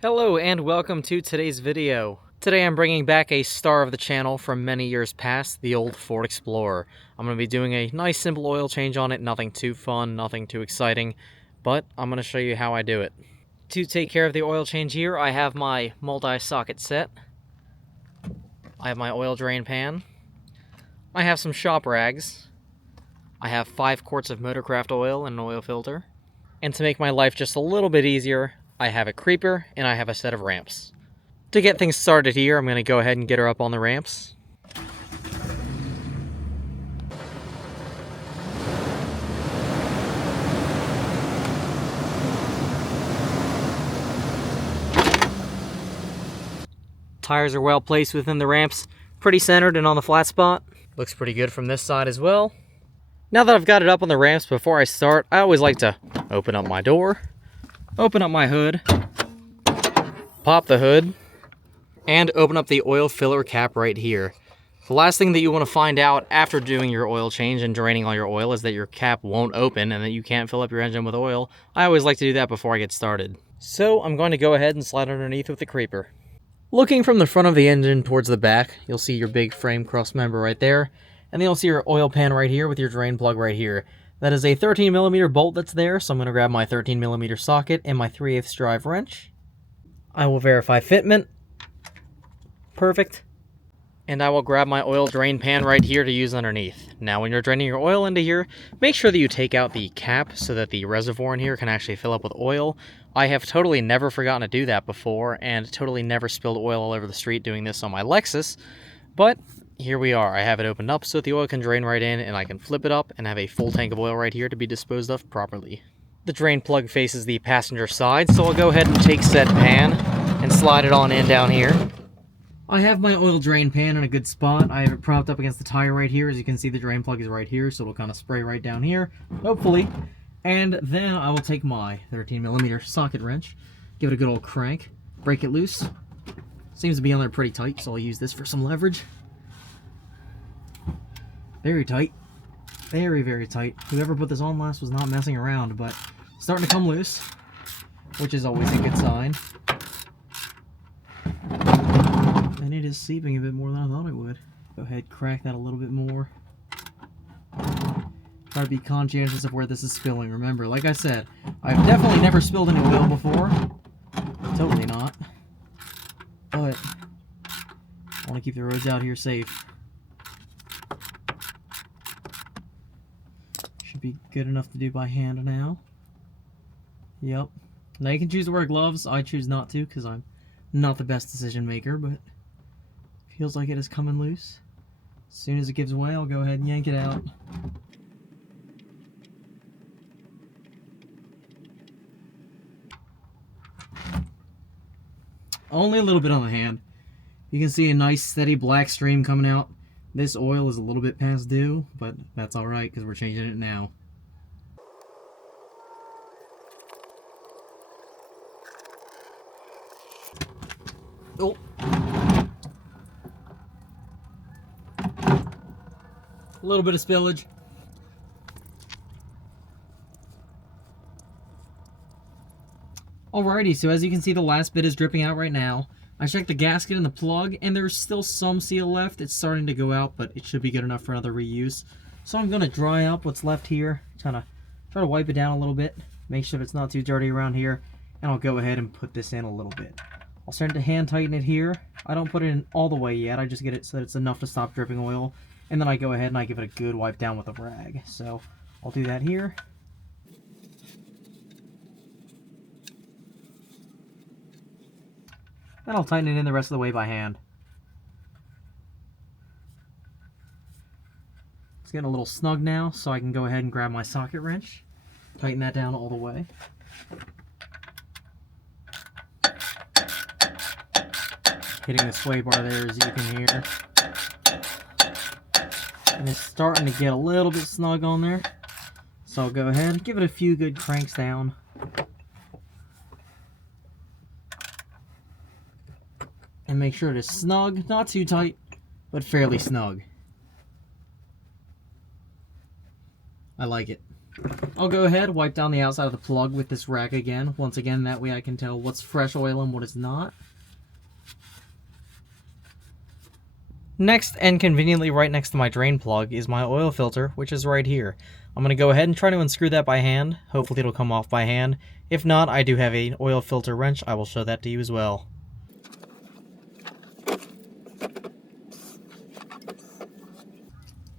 Hello and welcome to today's video. Today I'm bringing back a star of the channel from many years past, the old Ford Explorer. I'm going to be doing a nice simple oil change on it, nothing too fun, nothing too exciting, but I'm going to show you how I do it. To take care of the oil change here, I have my multi-socket set. I have my oil drain pan. I have some shop rags. I have 5 quarts of Motorcraft oil and an oil filter. And to make my life just a little bit easier, I have a creeper and I have a set of ramps. To get things started here, I'm going to go ahead and get her up on the ramps. Tires are well placed within the ramps, pretty centered and on the flat spot. Looks pretty good from this side as well. Now that I've got it up on the ramps, before I start, I always like to open up my door, open up my hood, pop the hood, and open up the oil filler cap right here. The last thing that you want to find out after doing your oil change and draining all your oil is that your cap won't open and that you can't fill up your engine with oil. I always like to do that before I get started. So I'm going to go ahead and slide underneath with the creeper. Looking from the front of the engine towards the back, you'll see your big frame cross member right there, and then you'll see your oil pan right here with your drain plug right here. That is a 13mm bolt that's there, so I'm going to grab my 13mm socket and my 3/8 drive wrench. I will verify fitment. Perfect. And I will grab my oil drain pan right here to use underneath. Now when you're draining your oil into here, make sure that you take out the cap so that the reservoir in here can actually fill up with oil. I have totally never forgotten to do that before and totally never spilled oil all over the street doing this on my Lexus. But here we are. I have it opened up so that the oil can drain right in and I can flip it up and have a full tank of oil right here to be disposed of properly. The drain plug faces the passenger side, so I'll go ahead and take said pan and slide it on in down here. I have my oil drain pan in a good spot. I have it propped up against the tire right here. As you can see, the drain plug is right here, so it'll kind of spray right down here, hopefully. And then I will take my 13mm socket wrench, give it a good old crank, break it loose. Seems to be on there pretty tight, so I'll use this for some leverage. Very tight. Very, very tight. Whoever put this on last was not messing around, but it's starting to come loose, which is always a good sign. And it is seeping a bit more than I thought it would. Go ahead, crack that a little bit more. Try to be conscientious of where this is spilling. Remember, like I said, I've definitely never spilled any oil before. Totally not. But I want to keep the roads out here safe. Should be good enough to do by hand now. Yep. Now you can choose to wear gloves. I choose not to because I'm not the best decision maker, but feels like it is coming loose. As soon as it gives way, I'll go ahead and yank it out. Only a little bit on the hand. You can see a nice steady black stream coming out. This oil is a little bit past due, but that's alright because we're changing it now. Oh. A little bit of spillage. Alrighty, so as you can see, the last bit is dripping out right now. I checked the gasket and the plug, and there's still some seal left. It's starting to go out, but it should be good enough for another reuse. So I'm going to dry up what's left here. Try to wipe it down a little bit. Make sure it's not too dirty around here. And I'll go ahead and put this in a little bit. I'll start to hand tighten it here. I don't put it in all the way yet. I just get it so that it's enough to stop dripping oil. And then I go ahead and I give it a good wipe down with a rag. So I'll do that here. Then I'll tighten it in the rest of the way by hand. It's getting a little snug now, so I can go ahead and grab my socket wrench. Tighten that down all the way. Hitting the sway bar there, as you can hear. And it's starting to get a little bit snug on there. So I'll go ahead and give it a few good cranks down. And make sure it is snug, not too tight, but fairly snug. I like it. I'll go ahead, wipe down the outside of the plug with this rag again. Once again, that way I can tell what's fresh oil and what is not. Next, and conveniently right next to my drain plug, is my oil filter, which is right here. I'm going to go ahead and try to unscrew that by hand. Hopefully it'll come off by hand. If not, I do have an oil filter wrench. I will show that to you as well.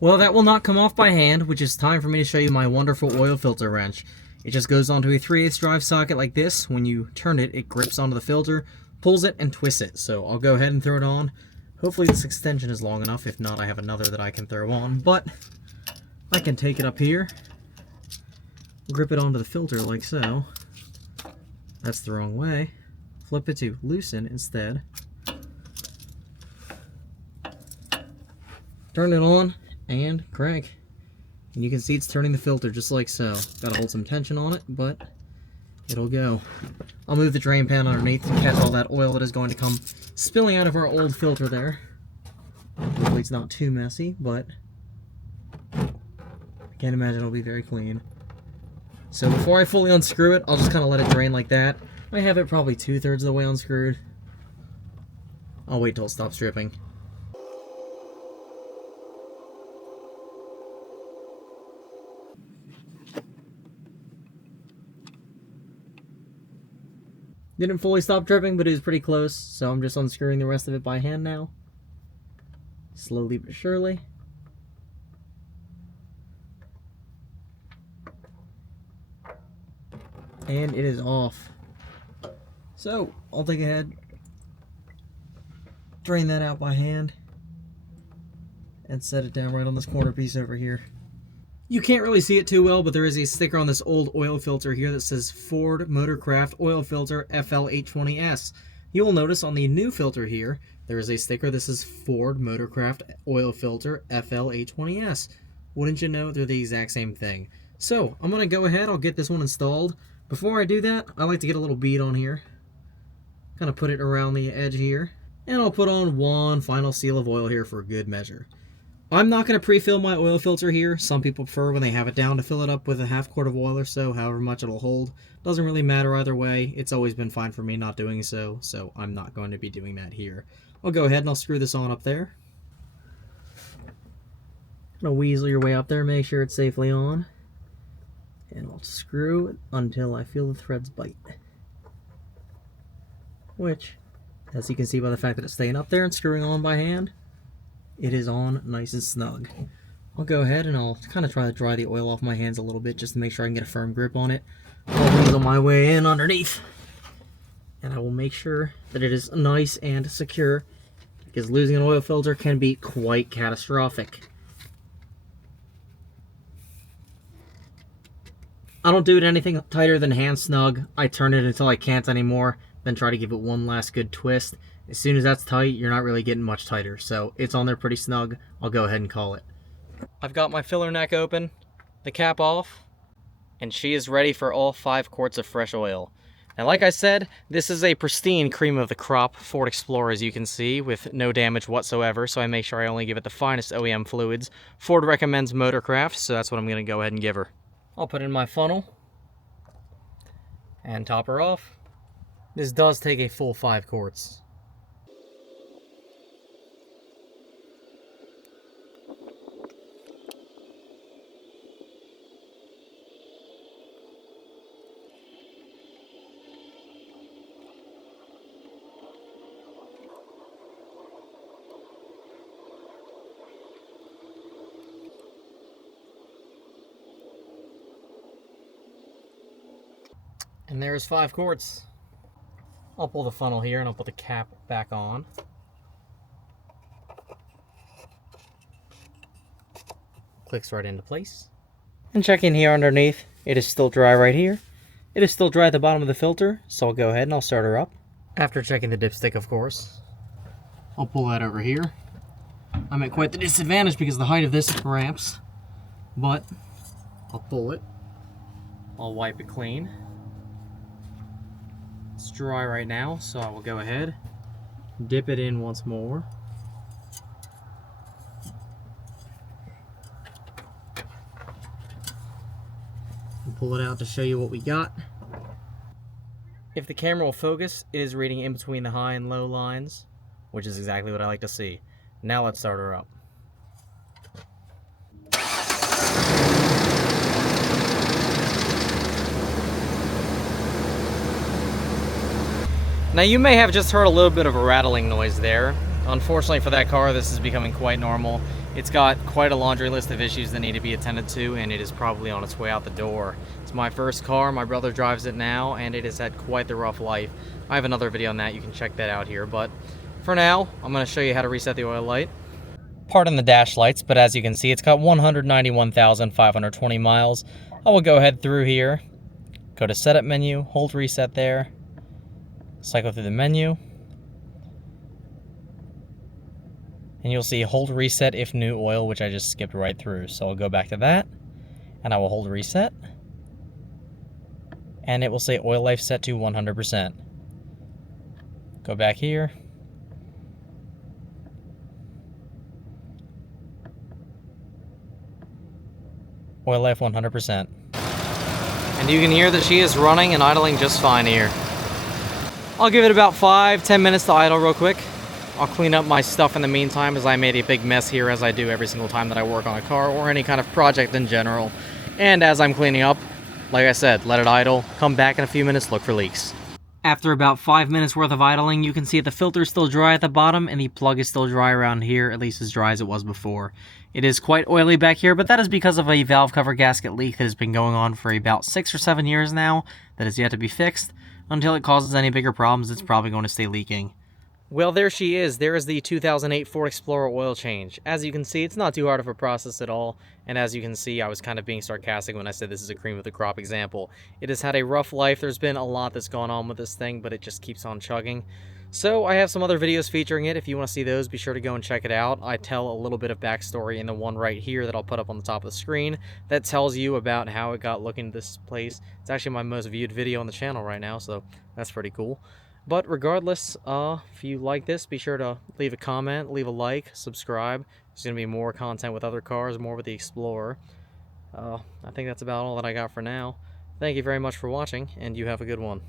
Well, that will not come off by hand, which is time for me to show you my wonderful oil filter wrench. It just goes onto a 3/8 drive socket like this. When you turn it, it grips onto the filter, pulls it, and twists it. So I'll go ahead and throw it on. Hopefully this extension is long enough. If not, I have another that I can throw on. But I can take it up here, grip it onto the filter like so. That's the wrong way. Flip it to loosen instead. Turn it on and crank. And you can see it's turning the filter just like so. Gotta hold some tension on it, but it'll go. I'll move the drain pan underneath to catch all that oil that is going to come spilling out of our old filter there. Hopefully it's not too messy, but I can't imagine it'll be very clean. So before I fully unscrew it, I'll just kind of let it drain like that. I have it probably 2/3 of the way unscrewed. I'll wait till it stops dripping. Didn't fully stop dripping, but it was pretty close, so I'm just unscrewing the rest of it by hand now. Slowly but surely. And it is off. So, I'll take ahead, drain that out by hand, and set it down right on this corner piece over here. You can't really see it too well, but there is a sticker on this old oil filter here that says Ford Motorcraft Oil Filter FL820S. You will notice on the new filter here, there is a sticker that says Ford Motorcraft Oil Filter FL820S. Wouldn't you know, they're the exact same thing. So, I'm going to go ahead, I'll get this one installed. Before I do that, I like to get a little bead on here. Kind of put it around the edge here. And I'll put on one final seal of oil here for good measure. I'm not going to pre-fill my oil filter here. Some people prefer when they have it down to fill it up with a 1/2 quart of oil or so, however much it'll hold. Doesn't really matter either way. It's always been fine for me not doing so, so I'm not going to be doing that here. I'll go ahead and I'll screw this on up there. Gonna weasel your way up there, make sure it's safely on. And I'll screw it until I feel the threads bite. Which, as you can see by the fact that it's staying up there and screwing on by hand, it is on nice and snug. I'll go ahead and I'll kind of try to dry the oil off my hands a little bit just to make sure I can get a firm grip on it. I'll weasel my way in underneath. And I will make sure that it is nice and secure, because losing an oil filter can be quite catastrophic. I don't do it anything tighter than hand snug. I turn it until I can't anymore, then try to give it one last good twist. As soon as that's tight, you're not really getting much tighter, so it's on there pretty snug. I'll go ahead and call it. I've got my filler neck open, the cap off, and she is ready for all 5 quarts of fresh oil. Now, like I said, this is a pristine cream of the crop Ford Explorer, as you can see, with no damage whatsoever, so I make sure I only give it the finest OEM fluids. Ford recommends Motorcraft, so that's what I'm going to go ahead and give her. I'll put in my funnel and top her off. This does take a full 5 quarts. And there's 5 quarts. I'll pull the funnel here and I'll put the cap back on. Clicks right into place. And check in here underneath. It is still dry right here. It is still dry at the bottom of the filter, so I'll go ahead and I'll start her up. After checking the dipstick, of course. I'll pull that over here. I'm at quite the disadvantage because of the height of this ramps, but I'll pull it. I'll wipe it clean. It's dry right now, so I will go ahead, dip it in once more. pull it out to show you what we got. If the camera will focus, it is reading in between the high and low lines, which is exactly what I like to see. Now let's start her up. Now you may have just heard a little bit of a rattling noise there. Unfortunately for that car, this is becoming quite normal. It's got quite a laundry list of issues that need to be attended to, and it is probably on its way out the door. It's my first car, my brother drives it now, and it has had quite the rough life. I have another video on that, you can check that out here, but for now, I'm going to show you how to reset the oil light. Pardon the dash lights, but as you can see, it's got 191,520 miles. I will go ahead through here, go to setup menu, hold reset there, cycle through the menu, and you'll see hold reset if new oil, which I just skipped right through. So I'll go back to that, and I will hold reset, and it will say oil life set to 100%. Go back here, oil life 100%. And you can hear that she is running and idling just fine here. I'll give it about 5-10 minutes to idle real quick. I'll clean up my stuff in the meantime, as I made a big mess here, as I do every single time that I work on a car or any kind of project in general. And as I'm cleaning up, like I said, let it idle, come back in a few minutes, look for leaks. After about 5 minutes worth of idling, you can see the filter is still dry at the bottom and the plug is still dry around here, at least as dry as it was before. It is quite oily back here, but that is because of a valve cover gasket leak that has been going on for about 6 or 7 years now that is yet to be fixed. Until it causes any bigger problems, it's probably going to stay leaking. Well, there she is. There is the 2008 Ford Explorer oil change. As you can see, it's not too hard of a process at all. And as you can see, I was kind of being sarcastic when I said this is a cream of the crop example. It has had a rough life. There's been a lot that's gone on with this thing, but it just keeps on chugging. So I have some other videos featuring it. If you want to see those, be sure to go and check it out. I tell a little bit of backstory in the one right here that I'll put up on the top of the screen that tells you about how it got looking at this place. It's actually my most viewed video on the channel right now, so that's pretty cool. But regardless, if you like this, be sure to leave a comment, leave a like, subscribe. There's going to be more content with other cars, more with the Explorer. I think that's about all that I got for now. Thank you very much for watching, and you have a good one.